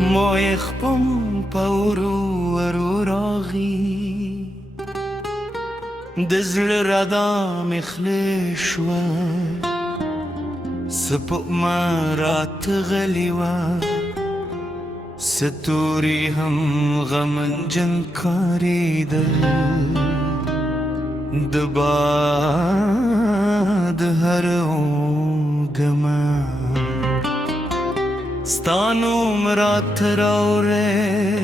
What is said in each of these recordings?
مویخ پم پاورو ورو راغی دزل ردا مخلشوا سپو مارات غلیوا ستوری هم غمن جن کاری دل دباد هر گما ستانو مرات راوره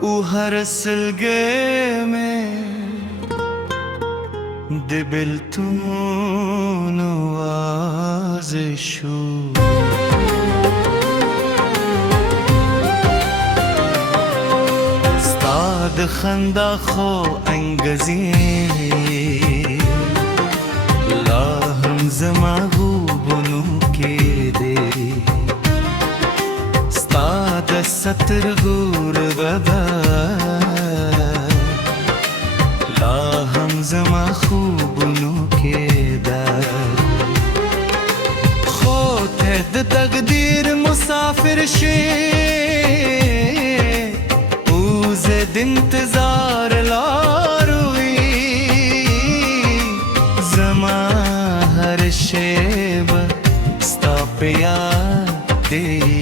او هر سلگه میں دبلتون وازشو ستاد خندا خو انگزی لا هم زماغو بنو کے دے ستاد ستر گور غدا لا هم زما خوبونو کې در خو ته د تقدیر مسافر شي او زه د انتظار لاروي زما هر شیب ستا په یاد دی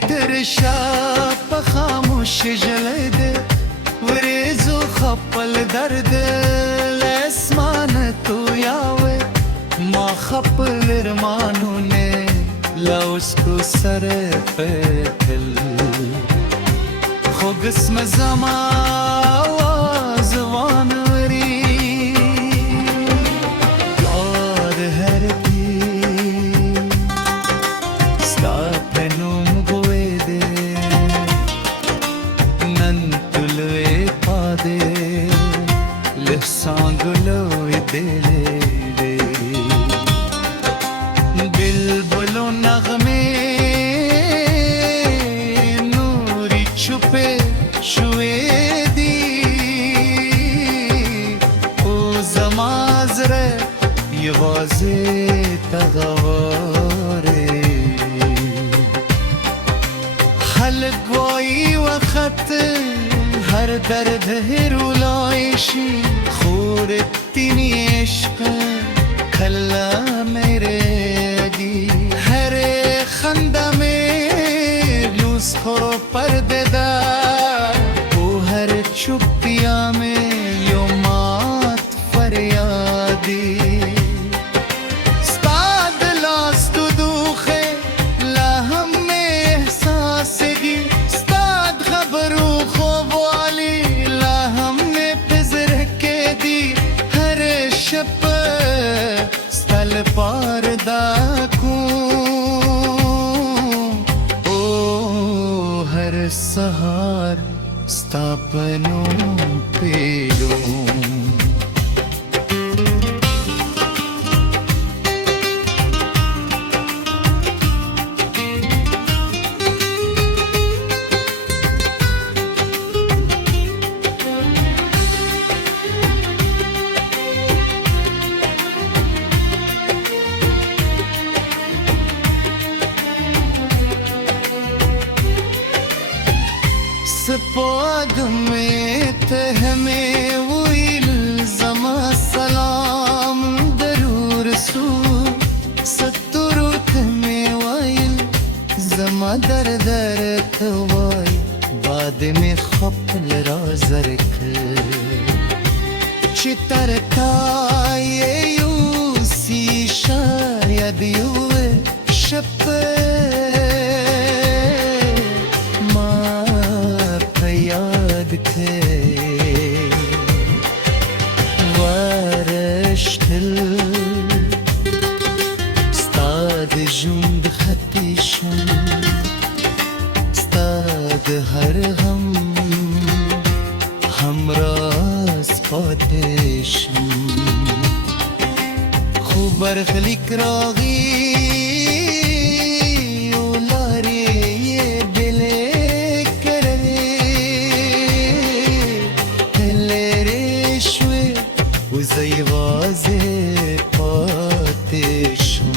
ترشا په خاموش جلد ورزو خپل درد لسمان تو یاوه ما خپل ارمانو نے لاوس کو سر پہ دل خو قسم زما آوازوان وری یاد هر دی ستا پنوم سانگلو دلے بلبلو نغمے نوری چھپے شوے دی او زمازرے یہ واضح تغوارے خلق گوئی وقت هر درد رولایشی خورتنی عشق کلا میرے دی ہر خندہ میں لوس خورو پردے دار وہ ہر چپیا میں یومات فریادی ستاد لاست دوخے لاہم میں احساس گی ستاد خبرو خوب والی لاہم نے پزر کے دی ہر شب ستل پاردا کون او ہر سہار ستاپنوں پیلوں سپاد میں تہ میں ویل زما سلام درور سو ستروت میں ویل زما در در توائی بعد میں خپل رازرک چتر کائے یوسی شاید یوے شپ وارشتل ستاد جند خطیشم ستاد هر هم همراز پاتشم خوب برخلیک راغی و لاری بله کرده هلره شوی و زیواز پاتشم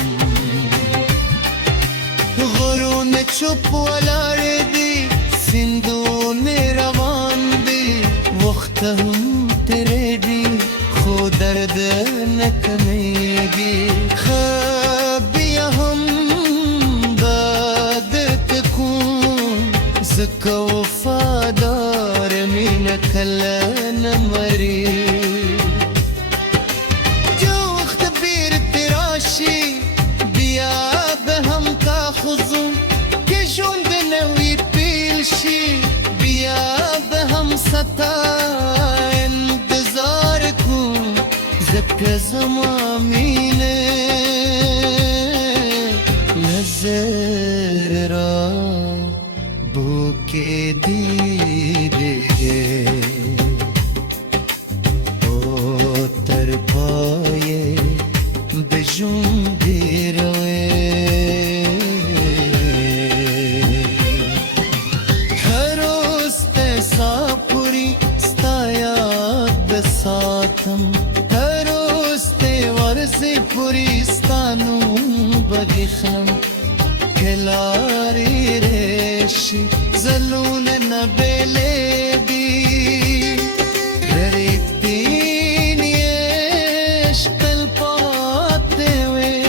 غرون چپ ولاره دی سندون روان دی وقت هم تیره دی خود درد نکمیگی خبی هم دادت کن زکا وفادار مین کل نمری جو وقت بیر تراشی بیا به هم تا خزون که جوند نوی پیلشی بیا به هم ستا انتظار کن زکا زمامینه نظر را بو که دیده او تر پایه بجون دیروه هروست ساپوری ستایاد بساتم هروست ورزی پوری ستانو بگیخم کلاری ریشی زلون نبیلی دی ریفتین عشق الپاته وی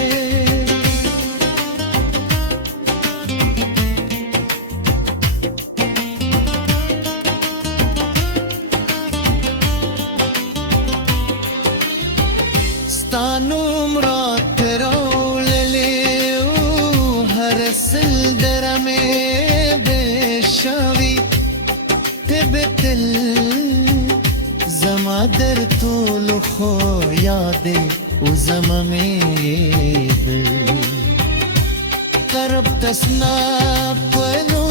ستانوم را تروللی و هر سل درمی بشوی تبتل زما در طول خو یاده و زما میبل قرب تسنا پلو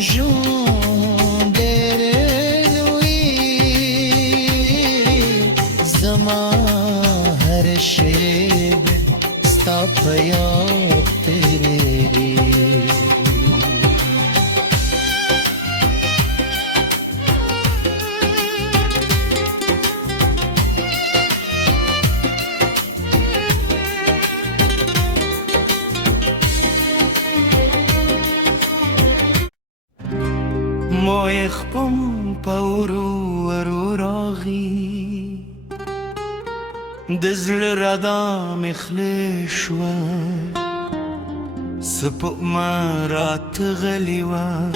جون درلوی زما هر شیب ستا پیاد تیری موی خپم پاورو ورو راغی دزل ردا مخلی شوا سپو ما رات غلیوا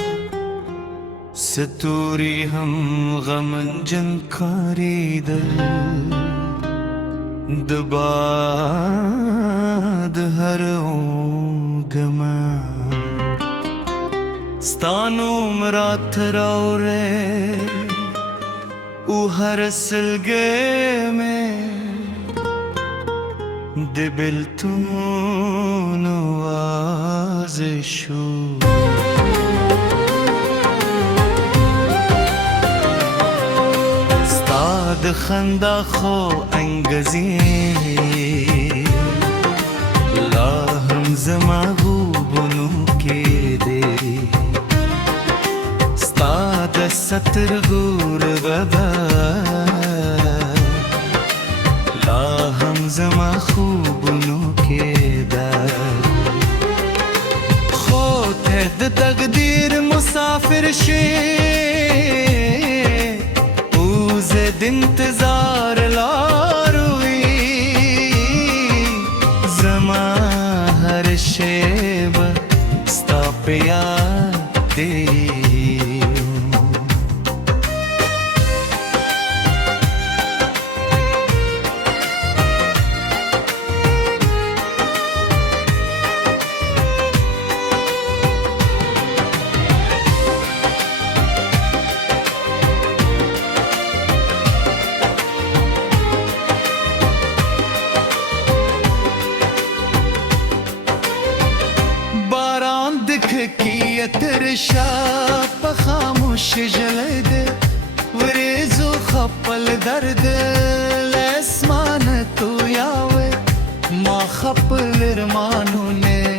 ستوری هم غمن جن کاری دل دباد هر اوگما ستانو مرات راوره او هر سلگه میں دبلتون واز شو ستاد خندا خو انگزی لا هم زما غوبنو که دی ستاد ستر گور ببا لا هم زما خوبنو که در خود د تقدیر مسافر شی او زد انتظار لاروی زما هر شیب ستا پیاده شاب خاموش جلد وريزو خبل درد الاسمانة ياوي ما خبل رمانوني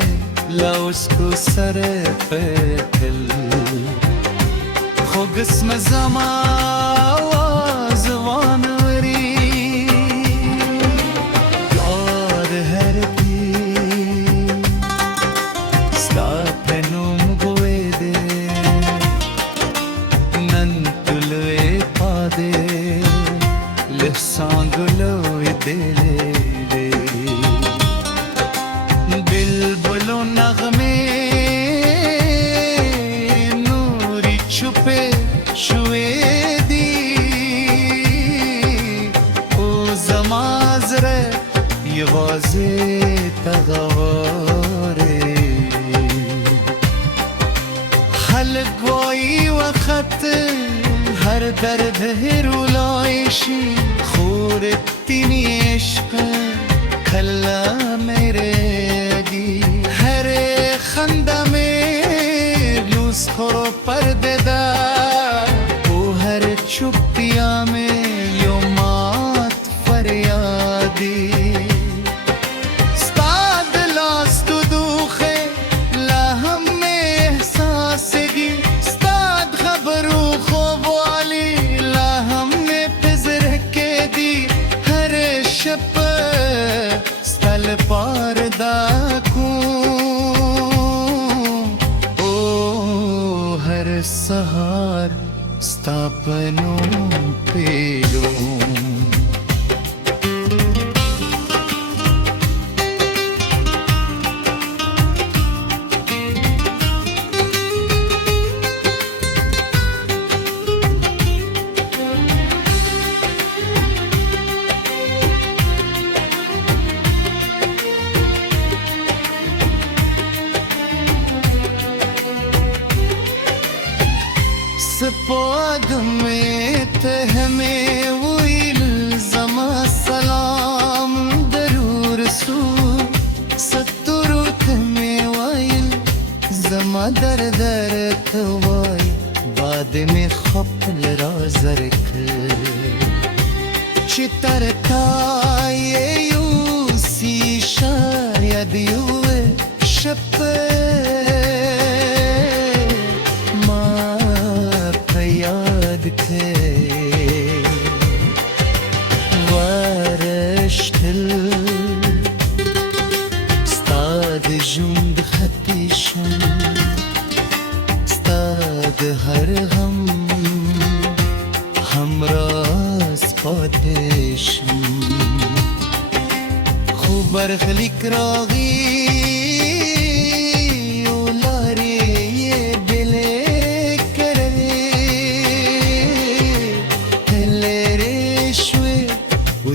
لو اسكو سر فتل خو قسم زمان وزوان وري يار هربي ستابنوم قويدي ننتلوي قادي لسانقلو يدلي بلبلو نغمي نوري چوپه شويدي او زمازره يوازي تغواري خلق وای وقت هر درد رولایشی خورتینی عشق کلا میره دی هر خنده میں لوس خورو پرده دار او هر چپیا میں یومات فریادی ستاد لاست و دوخه لهم احساسگی ستاد خبر و خوبوالی لهم پزرک دی هر شب ستل پاردا کون او هر سهار ستاپنو پیلون سپاد میں تہمے ویل زما سلام درور سو ستروت میں ویل زما در توای بعد میں خپل رازرک چتر تای یوسی شاید یو شپ وارشتل ستاد جند خطیشم ستاد هر همراز پاتشم خوب برخلیک راغی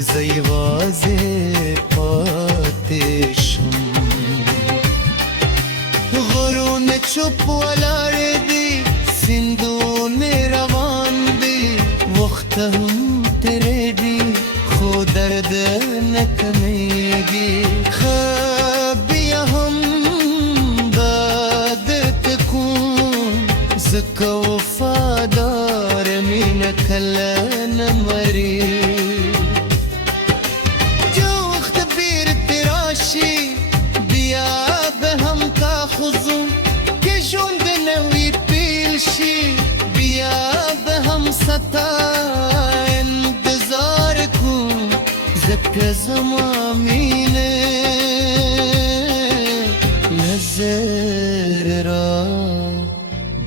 زیوازه پاتشم غرون چپ ولاردی سندون روان دی وقتم تیره دی خود درد نکمیگی خبی هم دادت کن زکا وفادار مین کلن مری خزون که جند نوی پیلشی بیا به هم ستا انتظار کن زک زمامینه نظر را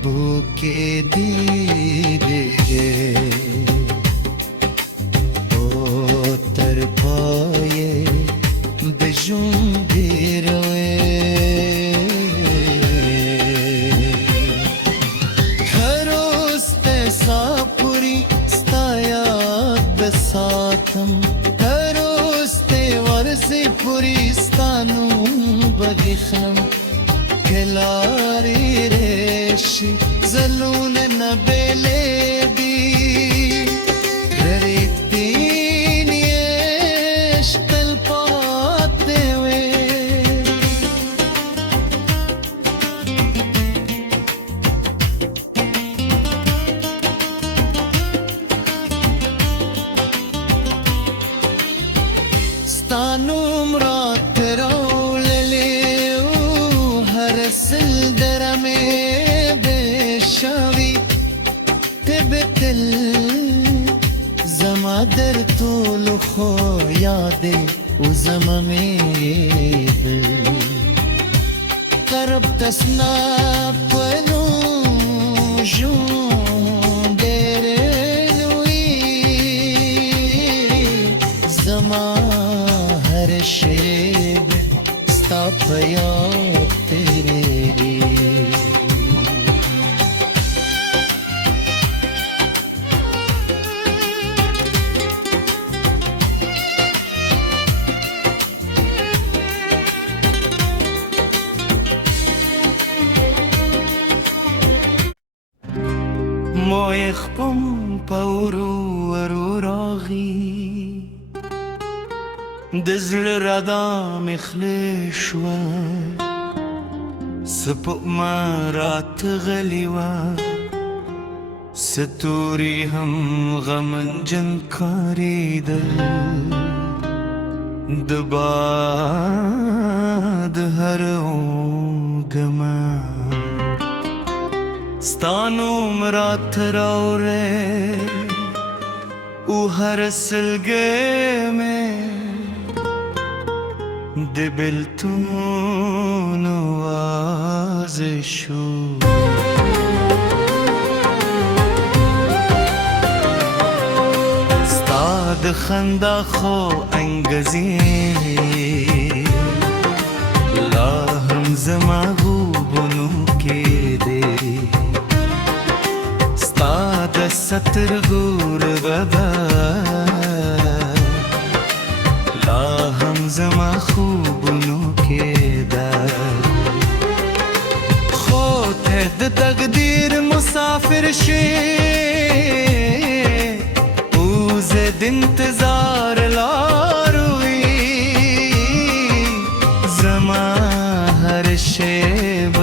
بو که دیده او تر پایه به جنبی روی ساتم هروسته ورزی پوریستانو بگیخم کلاری ریشی زلون نبیلی دی ریتینی عشق الپاته وی در طول خو یاد او زمامي دل قرب تسنا پنو جون درلوی زما هر شب ستا پیاد تیری موی خپم پورو ورو راغی دزل ردا مخلی شوا سپو مرات غلیوا ستوری هم غمن جن کاری دل دباد هر گما ستانو مرات راوره او هر سلگه میں دبلتون وازشو ستاد خندا خو انگزی لا هم زماغو بنو کے دے ستاد ستر گور بدا لا هم زما خوبونو کې در خو ته د تقدیر مسافر شي او زد انتظار لاروي زما هر شیب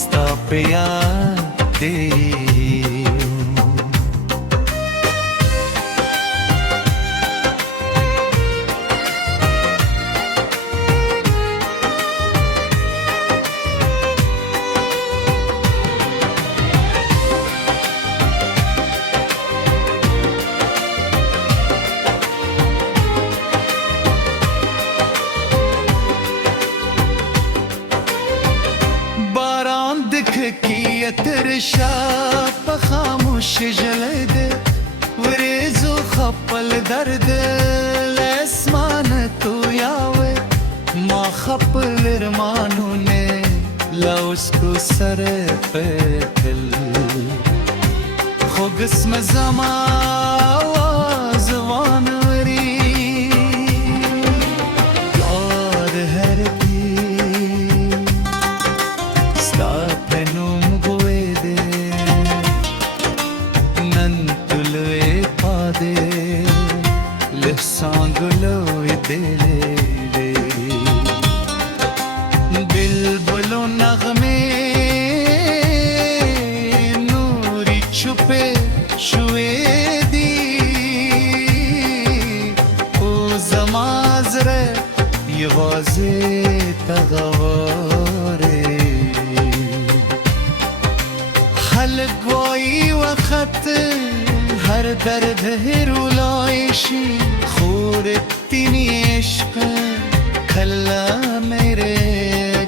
ستا په یاد دی کی ترشا په خاموش جلد ورزو خپل درد لسمان تو یاوه ما خپل ارمانو نے لوس کو سر پہ دل خو قسم زما آوازوان وری یاد هر सांगलो दिले बिलबुलो नगमे नूरी छुपे शुए दी ओ जमाजरे ये वाजे तगवारे हलगवाई वक्त हर दर्द रुलाइशी خورتني عشق خلا میرے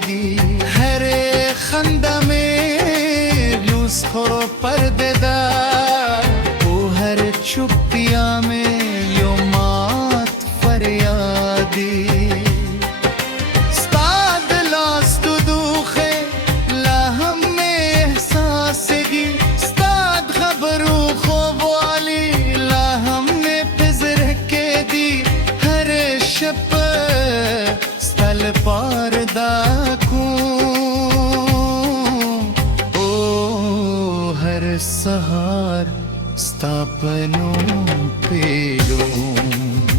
دی ہر خندہ میں لوس خورو پردے دار وہ ہر چپیا میں یومات فریادی ستاد لاست دوخے لاہم میں احساس گی ستاد خبرو خوب والی لاہم نے پزر کے دی ہر شب ستل پاردا کو او ہر سہار ستاپنوں پیلوں